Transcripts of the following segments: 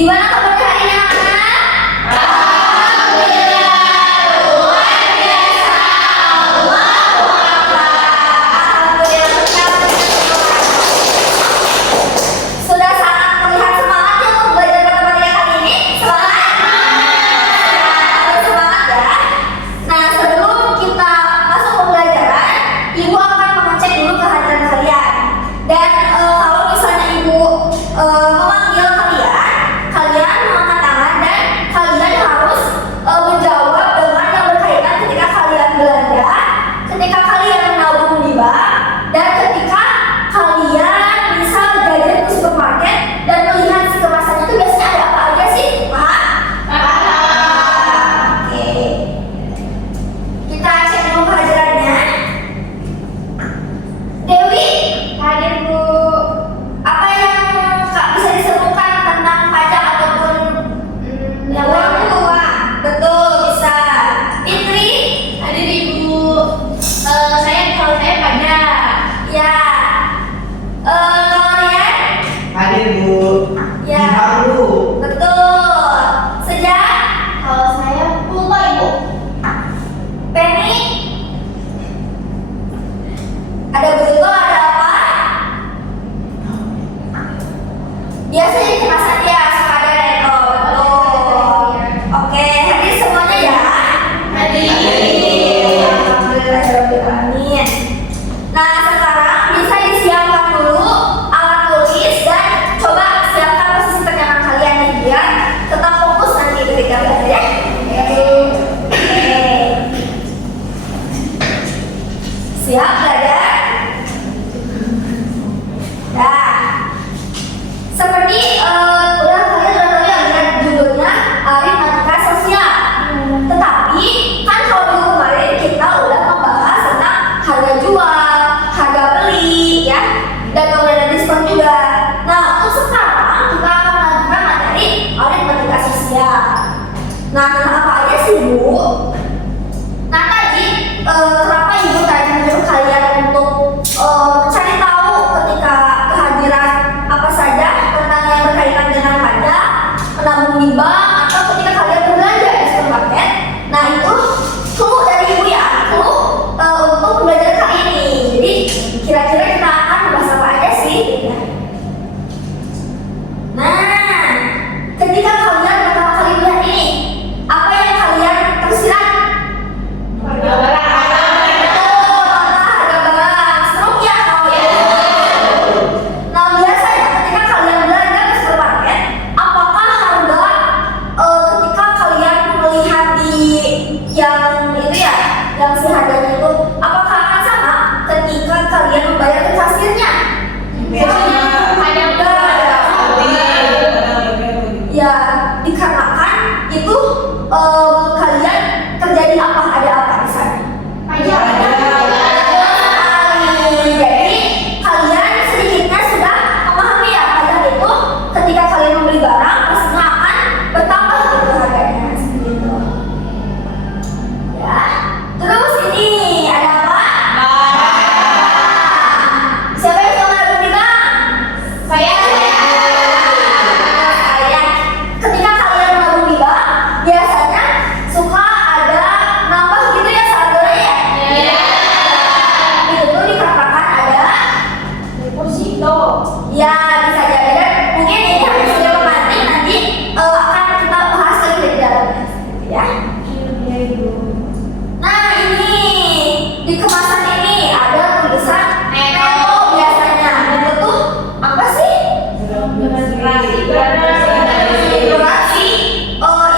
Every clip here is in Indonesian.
Gimana kabarnya hari ini anak-anak? Alhamdulillah, luar biasa. Allahu Akbar. Sudah sangat terlihat semangat ya untuk belajar matematika kali ini. Semangat? Semangat ya. Nah, sebelum kita masuk pembelajaran, Ibu akan mengecek dulu kehadiran kalian. Dan kalau misalnya Ibu memanggil kalian mengangkat tangan dan kalian harus menjawab dengan yang berkaitan ketika kalian belanja, ketika kalian menabung di bank, dan ketika kalian bisa jajan ke supermarket dan melihat si kemasannya itu biasanya ada apa aja sih? Oke. Kita cek dulu kehadirannya. Dewi, hadir Bu. Apa yang bisa disebutkan tentang pajak ataupun yang kedua? Betul, bisa. Fitri, Hadir Ibu. Kalau saya pajak. ya. Kalau Rian, Hadir Bu. Ya. Diharu. betul. Sejak, Kalau saya lupa Ibu. Penny, ada betul ada apa? Biasanya di kemasan ya suka ada reto, betul. Oke, hadir semuanya ya. Hadir. Alhamdulillahirrahmanirrahim. Nah, sekarang bisa disiapkan dulu alat tulis dan coba siapkan posisi kenyaman kalian nih biar tetap fokus nanti ketika belajar ya. Oke. Siap belajar? Nah, seperti udah kalian udah lihat judulnya aritmatika sosial. Tetapi kan kalau minggu kemarin kita udah membahas tentang harga jual, harga beli, ya, dan kemudian ada diskon juga. Nah, untuk sekarang kita akan melanjutkan materi aritmatika sosial. Nah, tentang apa aja sih Bu? Nah tadi kenapa Ibu tadi menyuruh kalian untuk mencari tahu ketika kehadiran apa saja tentang yang berkaitan dengan pajak, menabung di bank, atau ketika kalian berbelanja di supermarket. Nah itu clue dari Ibu ya, clue untuk belajar kali ini. Jadi kira-kira kita akan membahas apa aja sih? Nah, ketika kalian pertama kali melihat ini, apa yang kalian tersirat? Harga barang. Harga barang, seru ya kalau ya. Nah biasanya ketika kalian belanja ke supermarket, apakah harga ketika kalian melihat di yang itu ya, yang si harganya itu, apakah akan sama ketika kalian membayar ke kasirnya? Biasanya hanya Ya, dikarenakan itu kalian terjadi apa? Ada apa di sana? pajak. Jadi kalian sedikitnya sudah memahami ya pajak itu ketika kalian membeli barang pastinya akan bertambah gitu harganya seperti itu. Ya. Terus ini ada apa? Siapa yang suka menabung di bank? Saya. Kalian ketika kalian menabung di bank biasanya suka ada nambah gitu ya saldonya ya. Iya. Itu dikatakan ada Deposito. ya bisa jadi dan mungkin ini harus sudah penting nanti akan kita bahas lagi di dalamnya gitu ya. Nah ini di kemasan ini ada tulisan Nemo biasanya. Nemo tuh apa sih? Durasi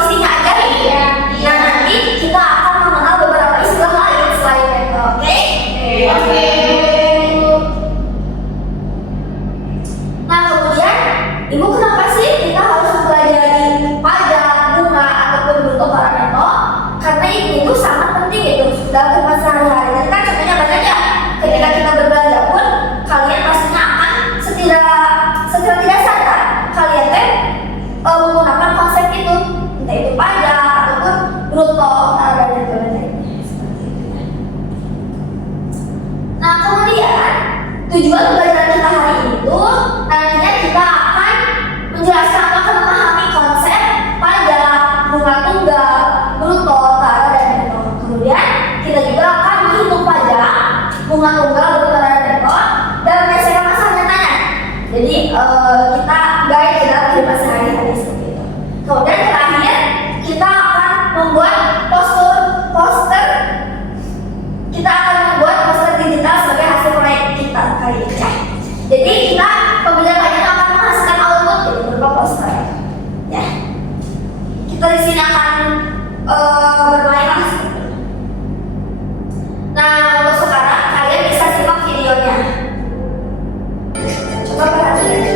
isinya aja ya. Nah nanti kita akan mengenal beberapa istilah lain selain Nemo, oke? Oke. Nah kemudian Ibu kenapa sih kita harus mempelajari pajak, bunga ataupun bruto para neto? Karena itu sangat penting itu dalam kehidupan sehari-hari. Dan kan contohnya banyak ya. Ketika kita berbelanja pun kalian pastinya akan secara tidak sadar kalian menggunakan konsep itu, entah itu pajak ataupun bruto dan lain-lainnya seperti itu. Nah kemudian tujuan pembelajaran kita hari ini tuh nantinya kita akan menjelaskan atau memahami bunga tunggal berwarna dekor dan menyelesaikan masalah nyatanya. Jadi kita guide ke dalam kehidupan sehari-hari seperti itu. Kemudian terakhir kita akan membuat poster. Kita akan membuat poster digital sebagai hasil proyek kita kali ini ya. Jadi kita pembelajaran akan menghasilkan output gitu, berupa poster. Ya. Kita di sini akan bermain langsung. Nah, untuk sekarang kalian bisa simak videonya. Coba perhatikan.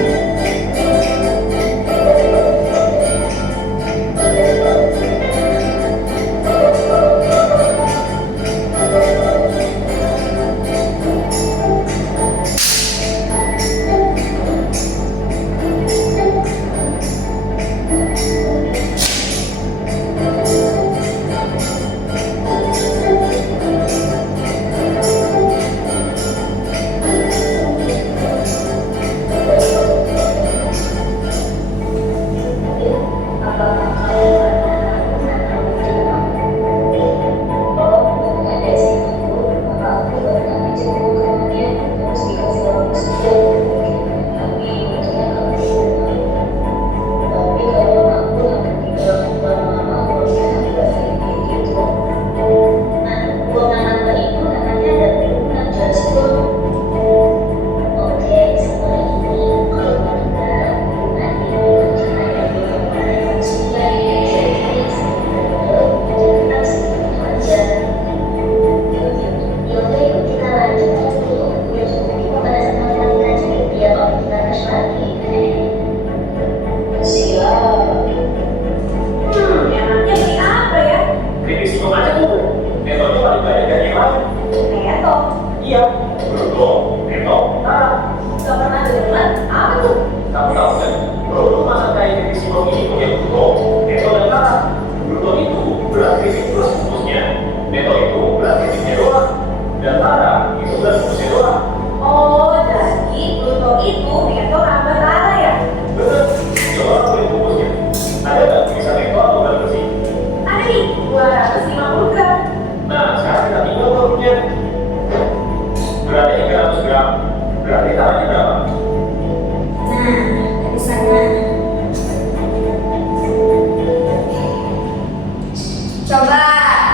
Coba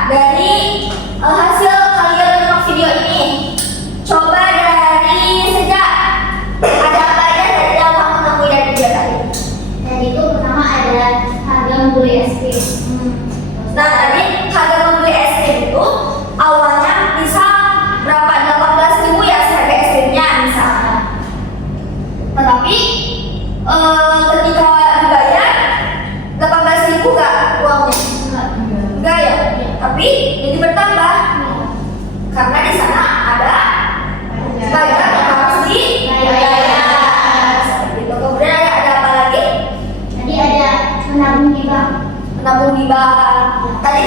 dari hasil kalian menyimak video ini, coba dari sejak ada apa aja tadi yang kamu temui dari video tadi? Tadi itu pertama ada harga membeli es krim. Nah tadi harga membeli es krim itu awalnya bisa berapa? 18.000 ya seharga es krimnya misalnya. Tetapi ketika dibayar 18.000 nggak uangnya? Enggak ya, tapi jadi bertambah karena di sana ada bayar yang harus dibayar. Seperti itu. Kemudian ada apa lagi? Tadi ada menabung di bank. Menabung di bank. Tadi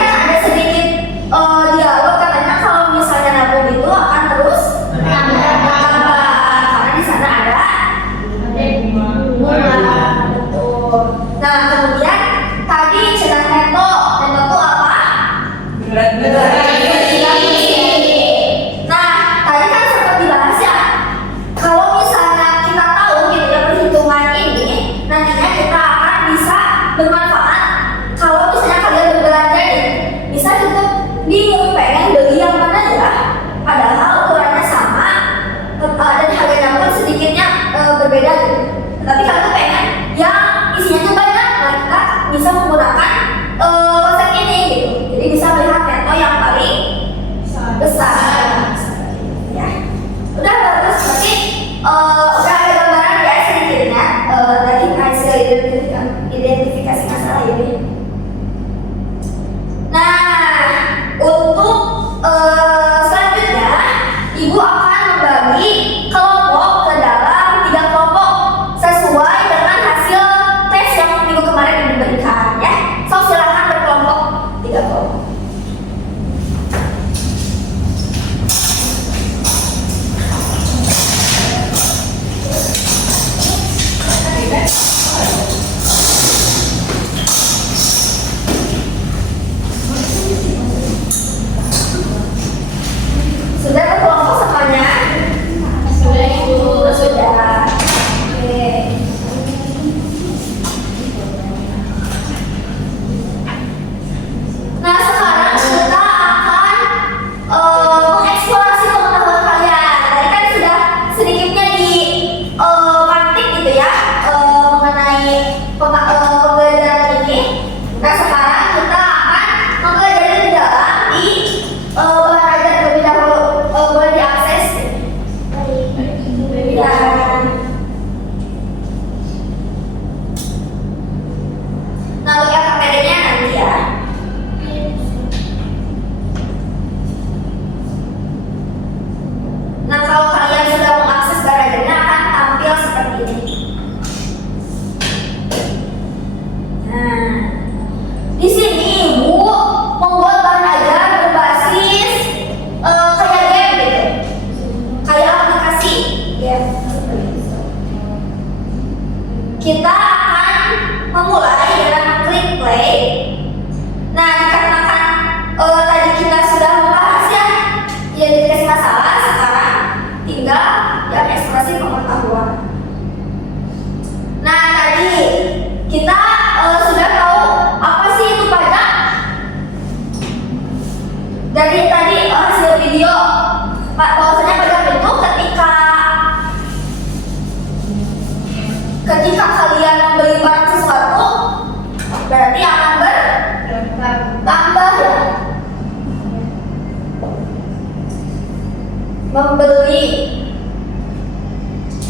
membeli,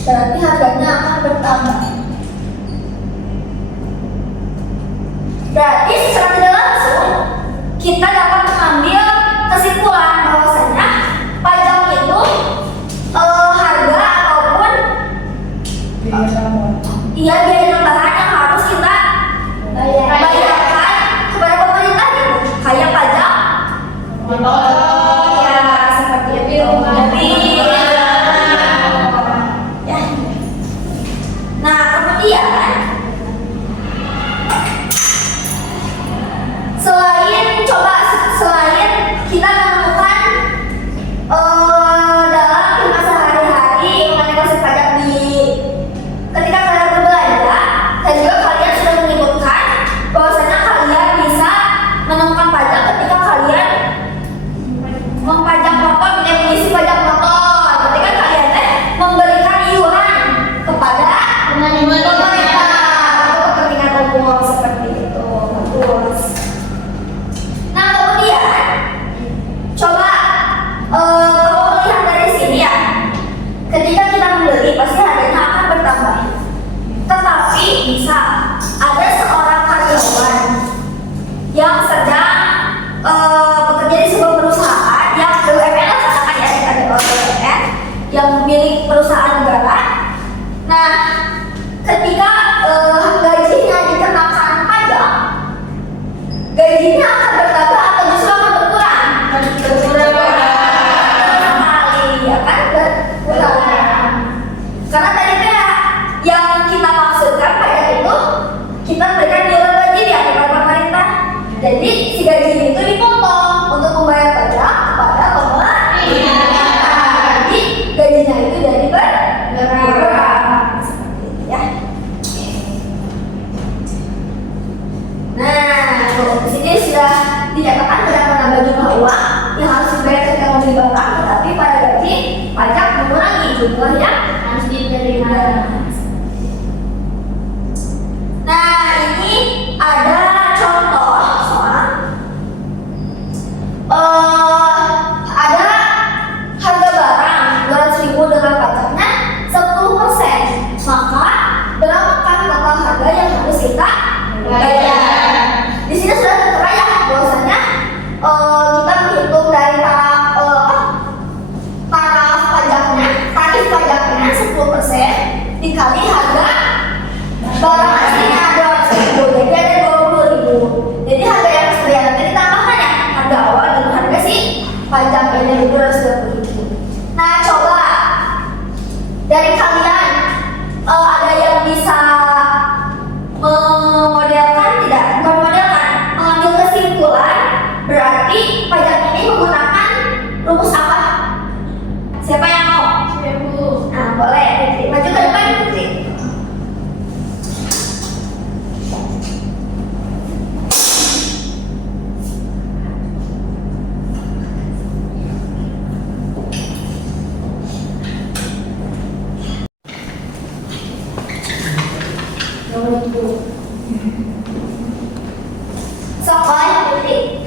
berarti harganya akan bertambah. Berarti secara tidak langsung kita dapat mengambil kesimpulan bahwasanya pajak itu harga ataupun biaya tambahan yang harus kita bayarkan kepada pemerintah gitu. Kayak pajak ya seperti itu. Ya. Nah kemudian selain kita menemukan dalam kehidupan sehari-hari mengenai pajak ketika kalian berbelanja, dan juga kalian sudah menyebutkan bahwasanya kalian bisa menemukan pajak ketika kalian mempajak motor, mengisi pajak motor, ketika kalian memberikan iuran kepada pemerintah untuk kepentingan umum seperti itu. Bagus. Nah kemudian coba kalau melihat dari sini ya, ketika kita membeli pasti harganya akan bertambah. Tetapi bisa ada seorang karyawan yang sedang bekerja di sebuah perusahaan yang BUMN lah katakan ya, ada BUMN yang milik perusahaan negara. Nah ketika gajinya dikenakan pajak, gajinya akan bertambah atau justru akan berkurang? Sekali, ya kan? Berkurang. Karena tadi kan yang kita maksudkan pajak itu kita berikan iuran gaji ya kepada pemerintah. Jadi si gaji itu dipotong untuk membayar pajak kepada pemerintah. Jadi gajinya itu jadi berkurang. Seperti itu ya. Nah, di sini sudah dinyatakan berapa nambah jumlah uang yang harus dibayar ketika membeli barang, tetapi pada gaji pajak mengurangi jumlah yang harus diterima. Nah, ini ada contoh soal ada harga barang 200.000 dengan pajaknya 10%. Maka berapakah total harga yang harus kita bayar? Di sini sudah tertera ya bahwasanya kita menghitung dari taraf pajaknya 10% dikali harga barang aslinya 200.000, jadi ada 20.000. Jadi harga yang sebenarnya nanti ditambahkan ya harga awal dan harga si pajaknya dari 220.000. Nah coba dari kalian ada yang bisa memodelkan tidak? Bukan modelkan, mengambil kesimpulan berarti pajak ini menggunakan rumus apa? Siapa yang mau? Nah boleh, Fitri. Maju ke depan Fitri. Soalnya Fitri.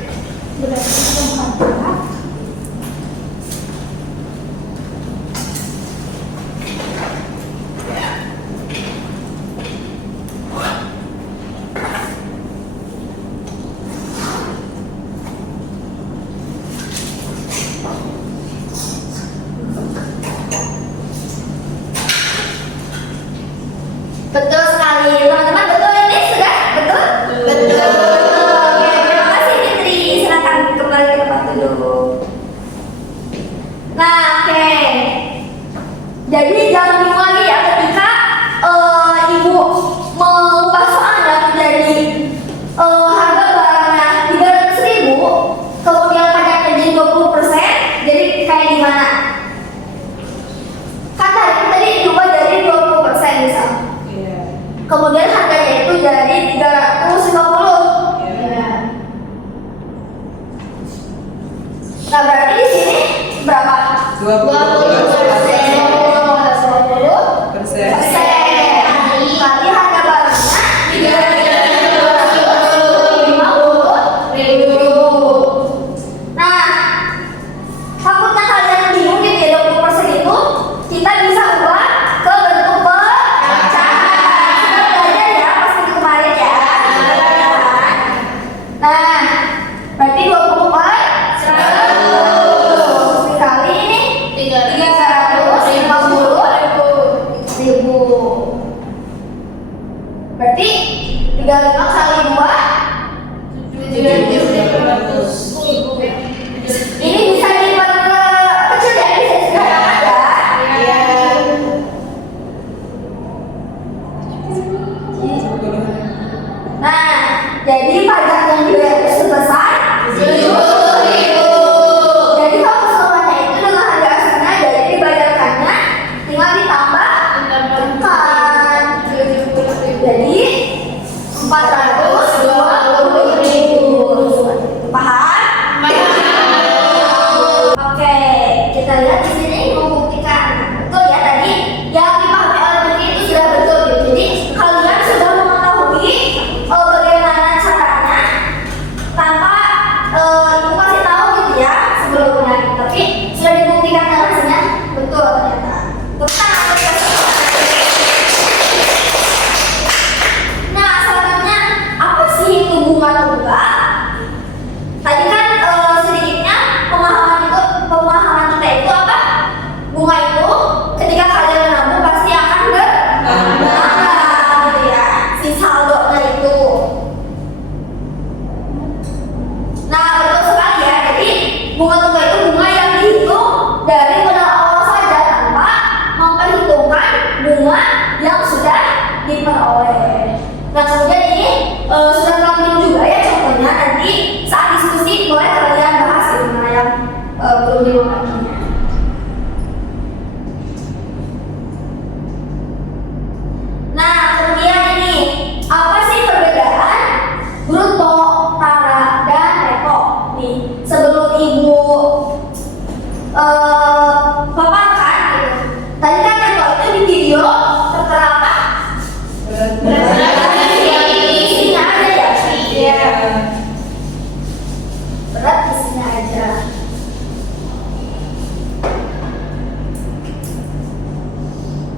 Betul sekali, teman-teman. Betul ini sudah? Betul? Betul. Oke, terima kasih Fitri. Silakan kembali ke tempat duduk. Nah, oke. Jadi jangan bingung lagi ya ketika ibu mengubah soalnya menjadi harga barangnya 300.000, kemudian pajaknya jadi 20%, jadi kayak gimana? Kata tadi diubah jadi 20% misal. Kemudian harganya itu jadi 350. Nah berarti di sini berapa? 20%. Kali harga barangnya 350.000. Nah takutnya kalian bingung gitu ya, lihat di sini membuktikan. Betul ya tadi yang dipahami oleh Beni itu sudah betul gitu. Jadi kalian sudah mengetahui bagaimana caranya tanpa ibu kasih tahu gitu ya sebelumnya. Tapi sudah dibuktikan hasilnya betul ternyata. Nah selanjutnya apa sih itu bunga tunggal? Tadi kan sedikitnya pemahaman kita itu apa? Bunga itu ketika kalian menabung pasti akan bertambah gitu ya, si saldonya itu. Nah betul sekali ya, jadi bunga tunggal itu bunga yang dihitung dari modal awal saja tanpa memperhitungkan bunga yang sudah diperoleh. Nah kemudian ini sudah terangin juga ya contohnya, nanti saat diskusi boleh kalian bahas gitu mana yang belum dimemakinya. Nah kemudian ini apa sih perbedaan bruto, tara, dan neto? Nih sebelum ibu paparkan gitu. Tadi kan neto itu di video tertera apa? Isinya aja ya? Iya. Berat isinya aja.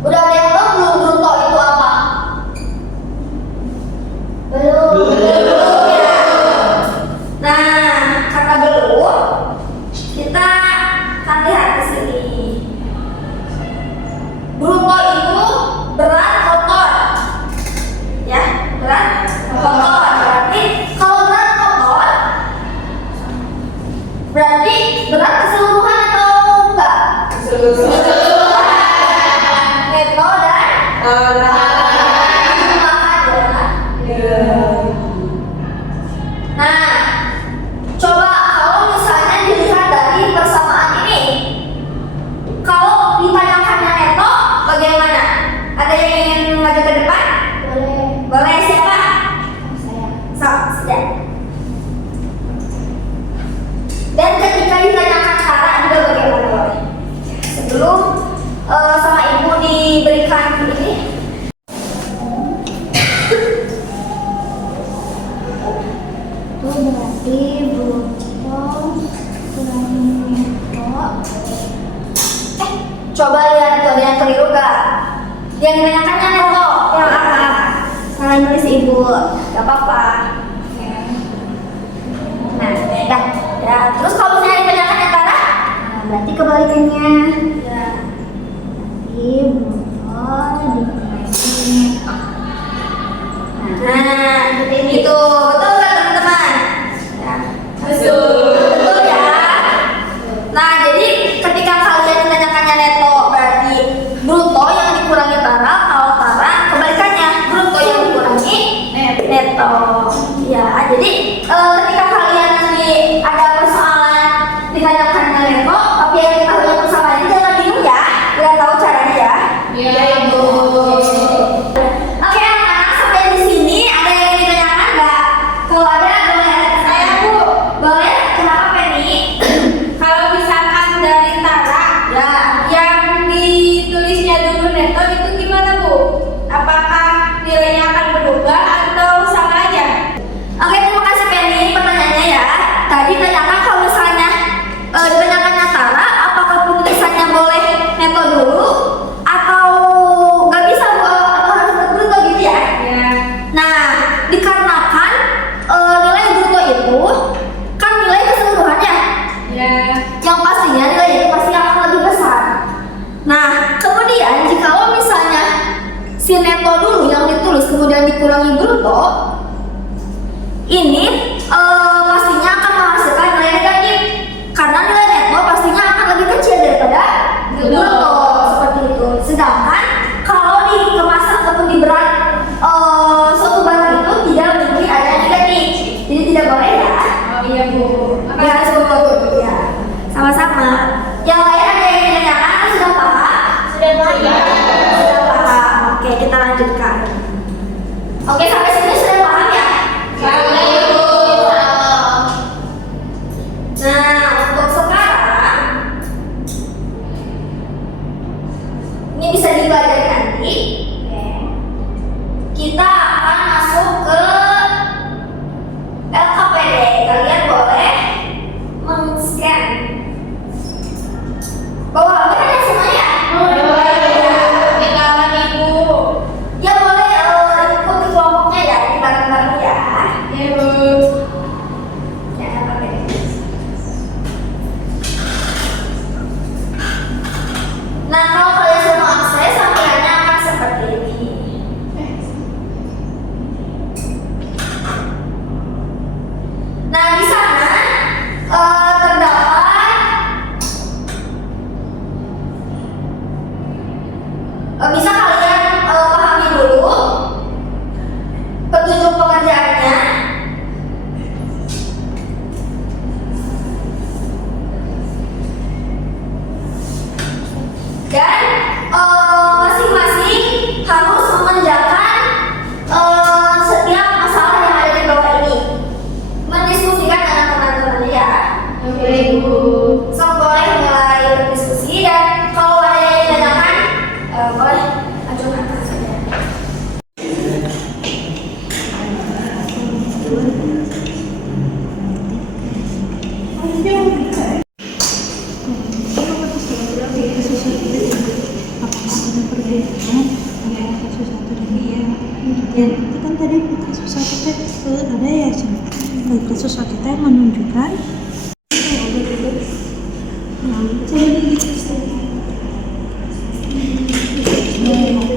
Udah ada yang tahu belum bruto itu apa? Belum ya. Nah, karena belum, kita akan lihat di sini. Bruto itu berat kotor, ya berat kotor. Berarti kalau berat kotor, berarti berat keseluruhan atau enggak? Keseluruhan. Neto dan jumlahan ya. Nah, coba kalau misalnya dilihat dari persamaan ini, kalau ditanyakannya neto, bagaimana? Ada yang ingin maju ke depan? Boleh. Boleh siapa? Saya. Sudah. Dan ketika ditanyakan cara juga bagaimana boleh? Sebelum sama ibu diberikan ini. Itu berarti bruto kurangi neto. Coba lihat tuh ada yang keliru gak? Yang ditanyakannya neto. Yang apa? Salah nulis ibu. Gak apa-apa. Nah, dah. Ya, terus kalau misalnya ditanyakan antara? Nah, berarti kebalikannya. Ya. Berarti bruto dikurangi neto. Nah, itu betul kan teman-teman? Ya. Betul ya. Nah, jadi ketika kalian ditanyakannya neto berarti bruto yang dikurangi tara, kalau tara kebalikannya bruto yang dikurangi neto. Ya, jadi ketika kalian nanti ada persoalan ditanyakannya neto, tapi yang kita punya persoalan ini jangan bingung ya, udah tahu caranya ya. Iya, Ibu. Oke, anak-anak sampai di sini ada yang ingin ditanyakan nggak? Kalau ada boleh. Saya Bu, boleh? Kenapa Penny? Kalau misalkan dari Tara Ya, yang ditulisnya dulu neto itu gimana Bu? Apakah nilainya akan berubah atau sama aja? oke, terima kasih Penny pertanyaannya ya. Tadi tanyakan kalau misalnya ditanyakannya Tara, apakah penulisannya boleh neto dulu atau nggak bisa Bu? Atau harus bruto gitu ya? Ya. Nah, dikarenakan nilai bruto itu kan nilai keseluruhan ya, Ya. yang pastinya nilai itu pasti akan lebih besar. Nah, kemudian jikalau misalnya si neto dulu yang ditulis kemudian dikurangi bruto, ini pastinya akan menghasilkan nilai negatif karena nilai neto pastinya akan lebih kecil daripada bruto seperti itu. Sedangkan kalau di kemasan ataupun di berat suatu barang itu tidak mungkin ada negatif, jadi tidak boleh ya. Oh iya Bu. Ya harus betul ya. Sama-sama. Yang lain ada yang ditanyakan atau sudah paham? Sudah paham. Sudah paham. Oke, kita lanjutkan. Oke, sampai sini sudah paham ya? Paham, Bu. bisa dipelajari nanti, kita akan masuk ke LKPD. Kalian boleh men-scan. Bawa HP kan ya semuanya? Kenalan Ibu. Ya boleh ikut di kelompoknya ya, di bareng-bareng ya. Ya, Bu. Ya, LKPD. Nah, kalau kalian sudah mengakses, tampilannya akan seperti ini. Nah, di sana terdapat bisa kalian pahami dulu petunjuk pengerjaannya. Dan masing-masing harus mengerjakan setiap masalah yang ada di bawah ini, mendiskusikan dengan teman-temannya ya. Oke, Ibu. Sok boleh mulai berdiskusi, dan kalau ada yang ditanyakan boleh ajukan saja. Itu kan tadi kasus satu ada ya kasus satu teh menunjukkan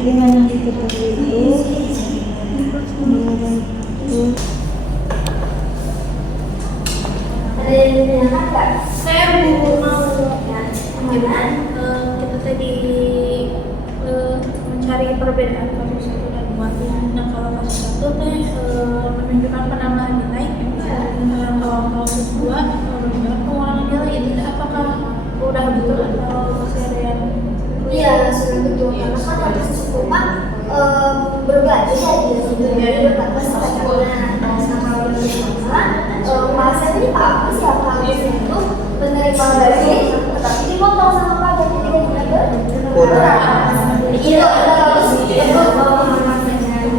gimana gitu Ada yang ditanyakan nggak? Saya Bu mau Gimana? kita tadi mencari perbedaan kasus 1 dan 2. Nah, kalau kasus 1 teh menunjukkan penambahan nilai, kalau kasus 2 menunjukkan pengurangan nilai. Itu apakah udah betul atau masih ada yang Iya, sudah betul. Karena kan yang kasus hukum berbeda ya dia sebenarnya berbatas tekanan. Nah, kalau di sana bahasa ini Pak Agus ya, Pak Agus itu menerima gaji, tetapi dipotong sama pajak, jadi gajinya berkurang. Itu bagus itu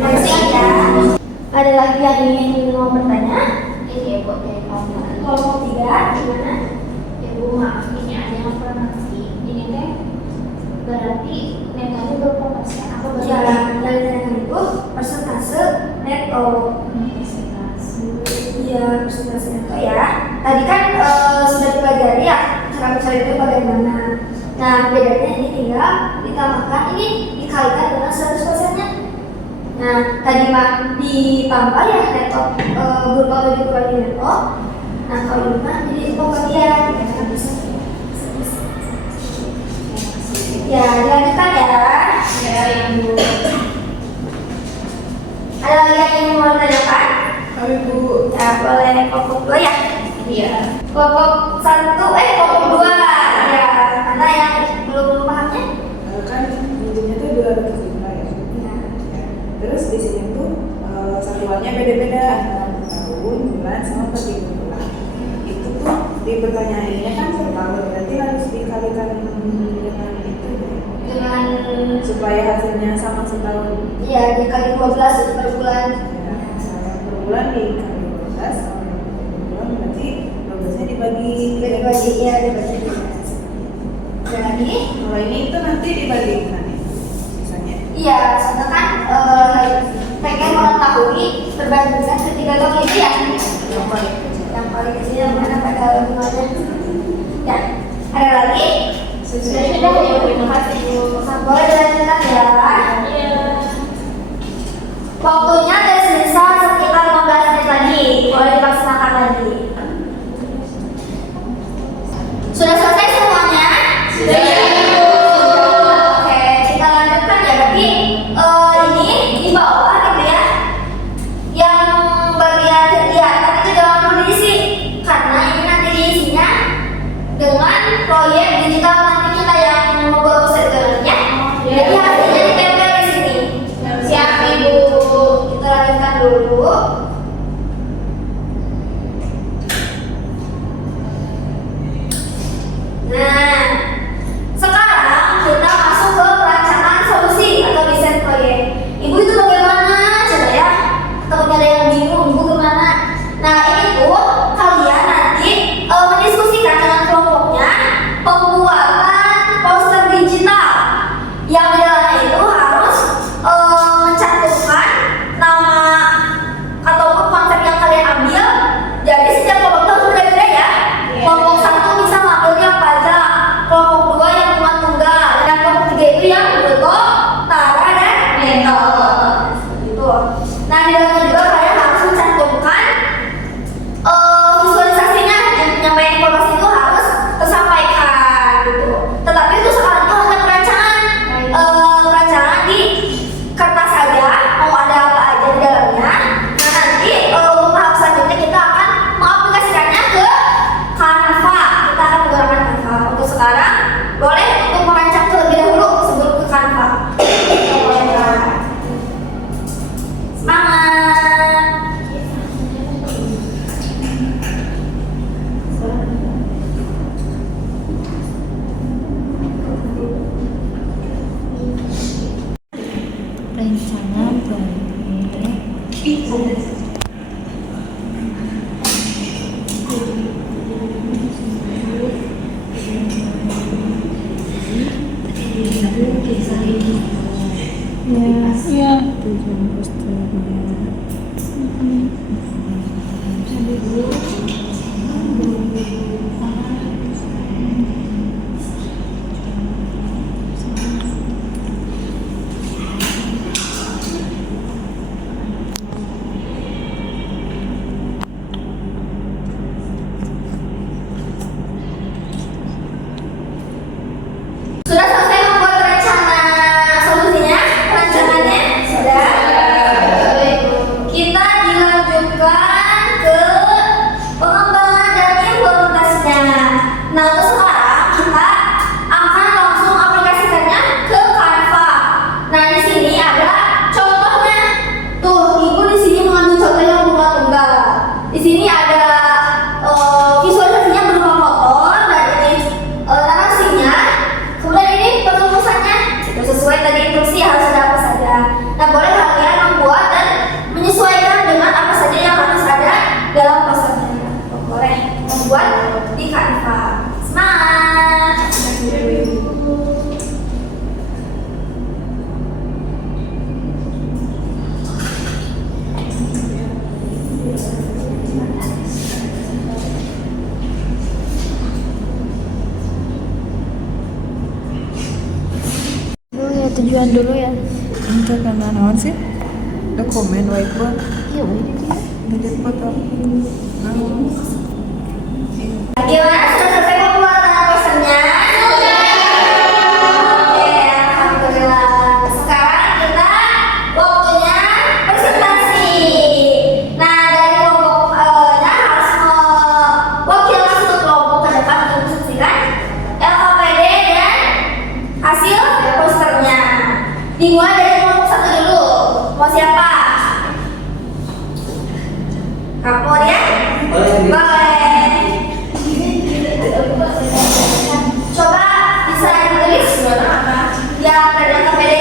masih ya. Ada lagi yang ingin mau bertanya? Ini ya, Bu, dari kamu. Kelompok 3 gimana? Ya, Bu, maaf, ini ada yang informasi. Ini teh berarti netanya berapa persen? Apa Ya, berapa? dari tangan itu persentase neto. Iya, persentase neto ya. Tadi kan sudah dipelajari ya cara mencari itu bagaimana. Nah, bedanya ini tinggal ditambahkan, ini dikalikan dengan 100%-nya. Nah, tadi mah ditambah ya neto bruto atau dikurangi neto. Nah, kalau ini mah jadi pembagian, kita bisa. Ya, dilanjutkan ya. ya, Ibu? Ada lagi yang ingin mau tanyakan? Ibu. Ya, boleh kelompok 2 ya. Iya. Kelompok 1, kelompok 2 ya. Mana yang belum pahamnya? Kan intinya tuh 205 ya. Terus di sini tuh satuannya beda-beda antara tahun, bulan, sama per bulan. Itu tuh di pertanyaannya kan per tahun, berarti harus dikalikan dengan itu ya. Dengan Supaya hasilnya sama setahun. ya dikali 12 itu per bulan. Ya, misalnya per bulan dikali 12, sama per bulan berarti 12-nya dibagi Ya, dibagi. Ada lagi? Kalau ini itu nanti dibagi nanti misalnya. Iya, soalnya kan pengen mengetahui perbandingan ketiga toko itu ya. Yang paling kecil yang mana pada hubungannya. Ya, ada lagi? Sudah ya, terima kasih Bu. Boleh dilanjutkan ya. Waktunya ada sisa sekitar 15 menit lagi. Boleh dilaksanakan lagi. Sudah selesai semuanya? Sudah. Oke, kita lanjutkan ya. Berarti ini di bawah gitu ya. Yang bagian kegiatan itu jangan perlu diisi, karena ini nanti diisinya dengan proyek digital nanti kita yang membuat website ya. Jadi hasilnya ditempel di sini. Siap, Ibu. Kita Iya. Tujuan posternya. Sudah selesai membuat rencana solusinya? Rencananya sudah. Baik. Kita dilanjutkan ke pengembangan dan implementasinya. Nah, untuk sekarang kita akan langsung aplikasikannya ke Canva. Nah, di sini ada contohnya. Tuh, ibu di sini mengambil contoh yang bunga tunggal. Di sini ada visualisasinya berupa motor dan ini narasinya. Kemudian ini pengurusannya itu sesuai tadi instruksi harus ada apa saja. Nah, boleh kalian membuat dan menyesuaikan dengan apa saja yang harus ada dalam posternya. Boleh membuat di Canva. Semangat! Dulu ya, tujuan dulu ya. Itu karena naon sih? Dokumen whiteboard. Iya, udah dia. Jadi foto. Gimana? Sudah selesai pembuatan posternya? Sudah. Oke, alhamdulillah. Sekarang kita waktunya presentasi. Nah, dari kelompoknya harus mewakilkan satu kelompok ke depan untuk menyaksikan LKPD dan hasil posternya. Dimulai dari kelompok satu dulu. Mau siapa? Kamu ya? Boleh. Coba bisa ditulis yang dari LKPD.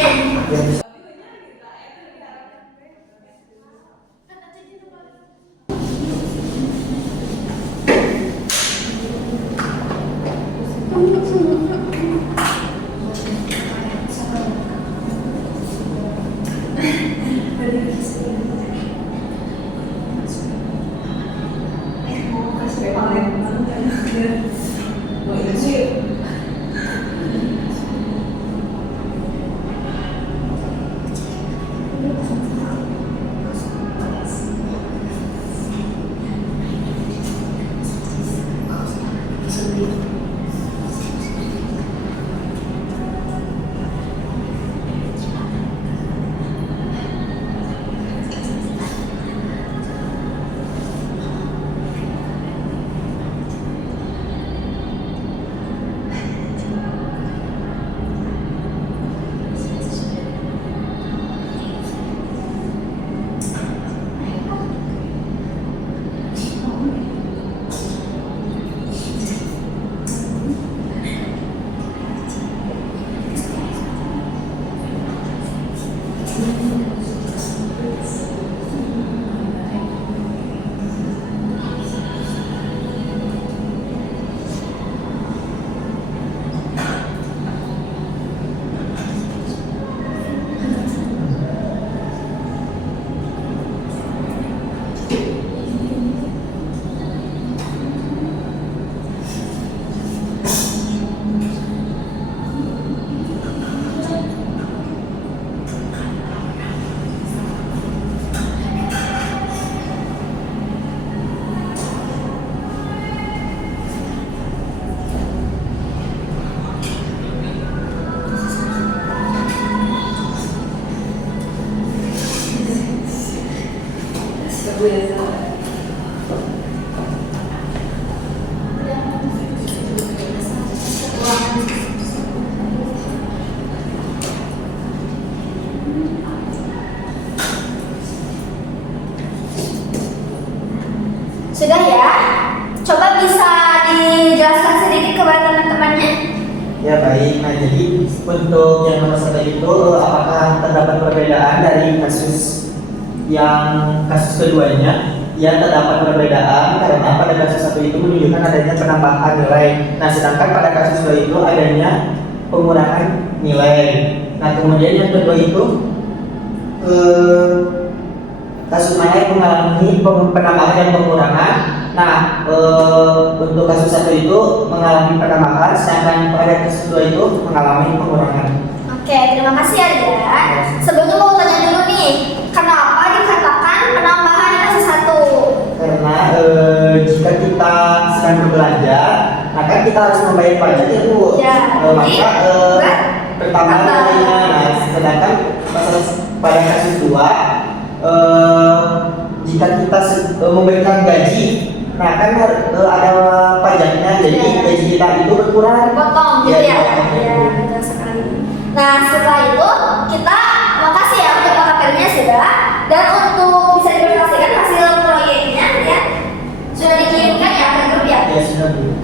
Sudah ya? Coba bisa dijelaskan sedikit kepada teman-temannya? Ya baik, nah jadi untuk yang nomor satu itu apakah terdapat perbedaan dari kasus yang kasus keduanya? Ya terdapat perbedaan karena pada kasus satu itu menunjukkan adanya penambahan nilai. Nah sedangkan pada kasus dua itu adanya pengurangan nilai. Nah kemudian yang kedua itu kasus mana yang mengalami penambahan dan pengurangan. Nah untuk kasus satu itu mengalami penambahan, sedangkan pada kasus dua itu mengalami pengurangan. Oke, terima kasih Arya. Sebelumnya mau tanya dulu nih, kenapa dikatakan penambahan di kasus 1? Karena jika kita sedang berbelanja, maka kita harus membayar pajak ya Bu. Ya, Maka pertama nilainya. Nah, sedangkan pada kasus 2 jika kita memberikan gaji, nah kan ada pajaknya, jadi gaji kita itu berkurang. Potong gitu ya? Iya, Iya, betul sekali. Nah setelah itu kita makasih ya untuk KKP-nya sudah, dan untuk bisa dipresentasikan hasil proyeknya ya sudah dikirimkan ya ke grup ya. Ya sudah Bu.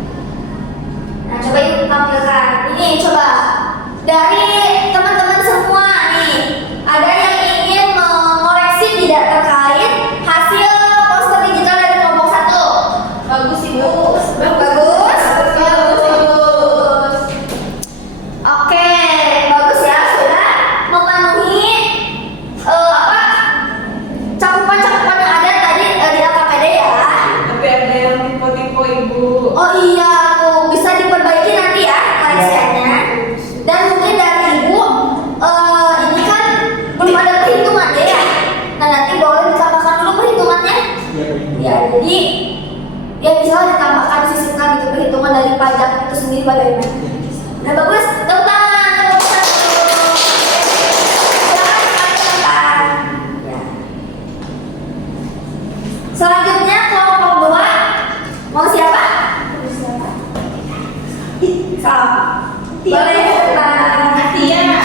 Nah coba ibu tampilkan ini, coba dari teman-teman semua nih, ada yang ingin mengoreksi tidak terkait hasil poster digital dari kelompok 1? Bagus ibu. Bagus. Oke, bagus ya, sudah memenuhi cakupan-cakupan yang ada tadi di LKPD ya. Tapi ada yang tipe-tipe Ibu. Oh iya, tuh bisa diperbaiki nanti ya koreksiannya. Dan mungkin dari ibu ini kan belum ada perhitungannya ya. Nah nanti boleh ditambahkan dulu perhitungannya. Iya Bu. Ya jadi ya bisa ditambahkan sisihkan gitu perhitungan dari pajak itu sendiri bagaimana. Nah bagus, tepuk tangan kelompok 1. Silakan tepuk tangan. Ya. Selanjutnya kelompok 2 mau siapa? Salah. Boleh Tia.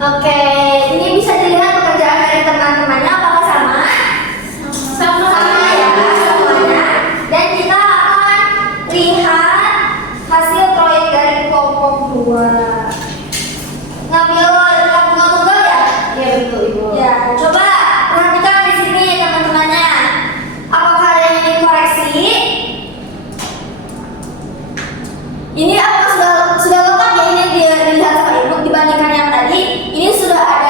Oke, ini bisa dilihat pekerjaan dari teman-temannya apakah sama? Sama ya, semuanya. Dan kita akan lihat hasil proyek dari kelompok 2. Ngambil tunggal ya? Iya betul Ibu. Ya, coba perhatikan di sini teman-temannya. Apakah ada yang ingin koreksi? Ini apakah sudah lengkap ya ini dilihat sama Ibu dibandingkan yang tadi? Ini sudah ada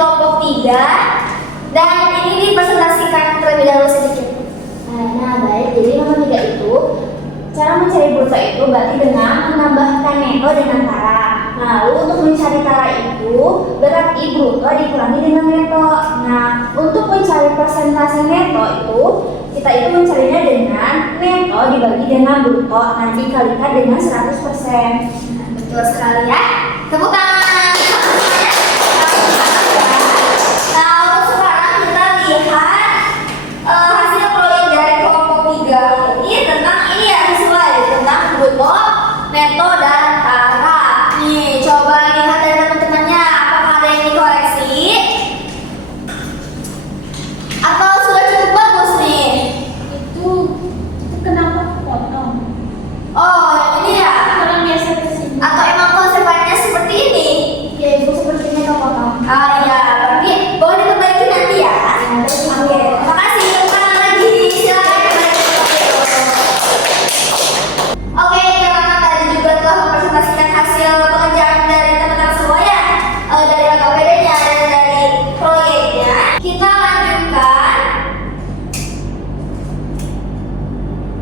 kelompok 3 dan ini dipresentasikan terlebih dahulu sedikit. Nah, baik. Jadi nomor 3 itu cara mencari bruto itu berarti dengan menambahkan neto dengan tara. Lalu untuk mencari tara itu berarti bruto dikurangi dengan neto. Nah, untuk mencari persentase neto itu kita itu mencarinya dengan neto dibagi dengan bruto, nanti dikalikan dengan 100%. Betul sekali ya. Tepuk tangan. Nah, untuk sekarang kita lihat hasil proyek dari kelompok 3 ini tentang ini ya sesuai tentang bruto, neto dan tara. Nih, coba lihat dari teman-temannya apakah ada yang dikoreksi atau sudah cukup bagus nih? Itu kenapa potong? Oh, yang ini ya. Orang biasa kesini. Atau emang konsepnya seperti ini? Ya, ibu sepertinya kepotong. Ah ya, berarti boleh diperbaiki nanti ya. Oke, makasih. Tepuk tangan lagi. Silakan. Oke, karena tadi juga telah mempresentasikan hasil pengerjaan dari teman-teman semua ya, dari LKPD-nya dan dari proyeknya. Kita lanjutkan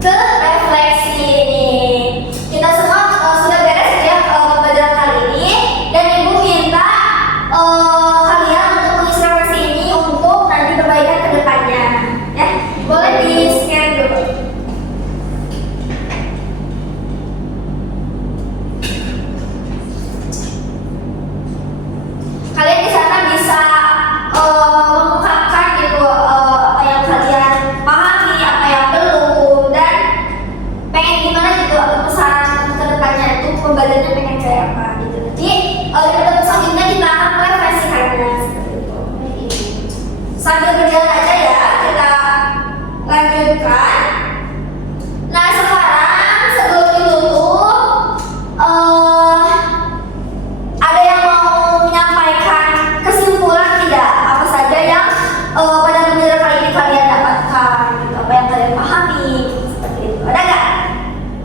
ke refleksi ini. Kita semua sudah beres ya pembelajaran kali ini dan ibu minta kalian untuk mengisi refleksi ini untuk nanti perbaikan ke depannya ya. Boleh di scan dulu. Kalian di sana bisa mengungkapkan gitu apa yang kalian pahami, apa yang belum, dan pengen gimana gitu atau pesan ke depannya itu pembelajarannya pengen kayak apa gitu. Jadi di pertemuan selanjutnya kita akan mulai refleksikannya seperti itu. Sambil berjalan aja ya kita lanjutkan. Nah sekarang sebelum ditutup ada yang mau menyampaikan kesimpulan tidak? Apa saja yang pada pembelajaran kali ini kalian dapatkan? Gitu. Apa yang kalian pahami? Seperti itu. Ada nggak?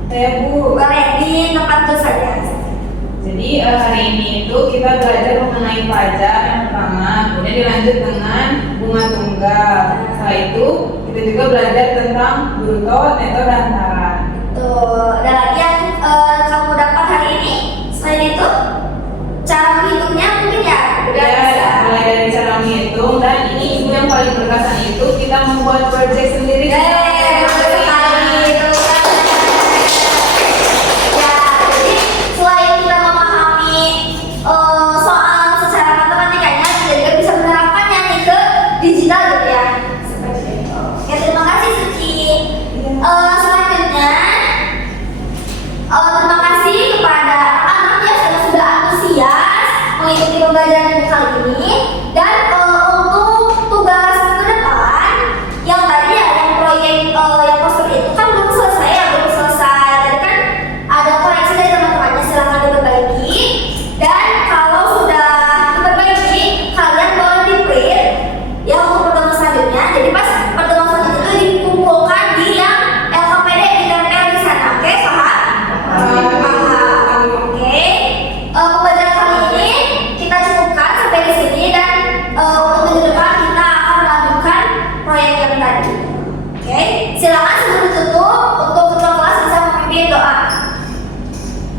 Saya Bu. Boleh di tempat itu saja. Jadi hari ini itu kita belajar mengenai pajak yang pertama, kemudian dilanjut dengan bunga tunggal. Setelah itu kita juga belajar tentang bruto, neto, dan tara. Tuh, ada lagi yang kamu dapat hari ini? Selain itu, cara menghitungnya mungkin ya? Udah Ya, bisa. mulai dari cara menghitung dan ini ibu yang paling berkesan itu kita membuat project sendiri. Betul sekali. Ya, jadi selain kita memahami soal secara matematikanya, kita juga bisa menerapkannya nih ke digital gitu ya. Seperti itu. Oke, terima kasih Suci. Selanjutnya, terima kasih kepada anak yang sudah antusias mengikuti pembelajaran kali ini dan untuk tugas ke depan yang tadi ya yang proyek yang poster itu kan belum selesai ya belum selesai tadi kan ada koreksi dari teman-temannya silahkan diperbaiki dan kalau sudah diperbaiki kalian boleh di print ya untuk pertemuan selanjutnya jadi pas pertemuan selanjutnya itu dikumpulkan di yang LKPD ditempel di sana oke paham? Paham oke pembelajaran kali ini kita cukupkan sampai di sini dan untuk minggu depan kita akan melanjutkan proyek yang tadi. Oke, silakan sebelum tutup untuk ketua kelas bisa memimpin doa.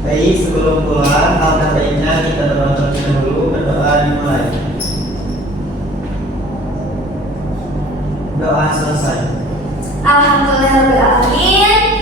Baik, sebelum pulang, alangkah baiknya kita berdoa terlebih dahulu. Berdoa dimulai. Doa selesai. Alhamdulillahirobbilalamin.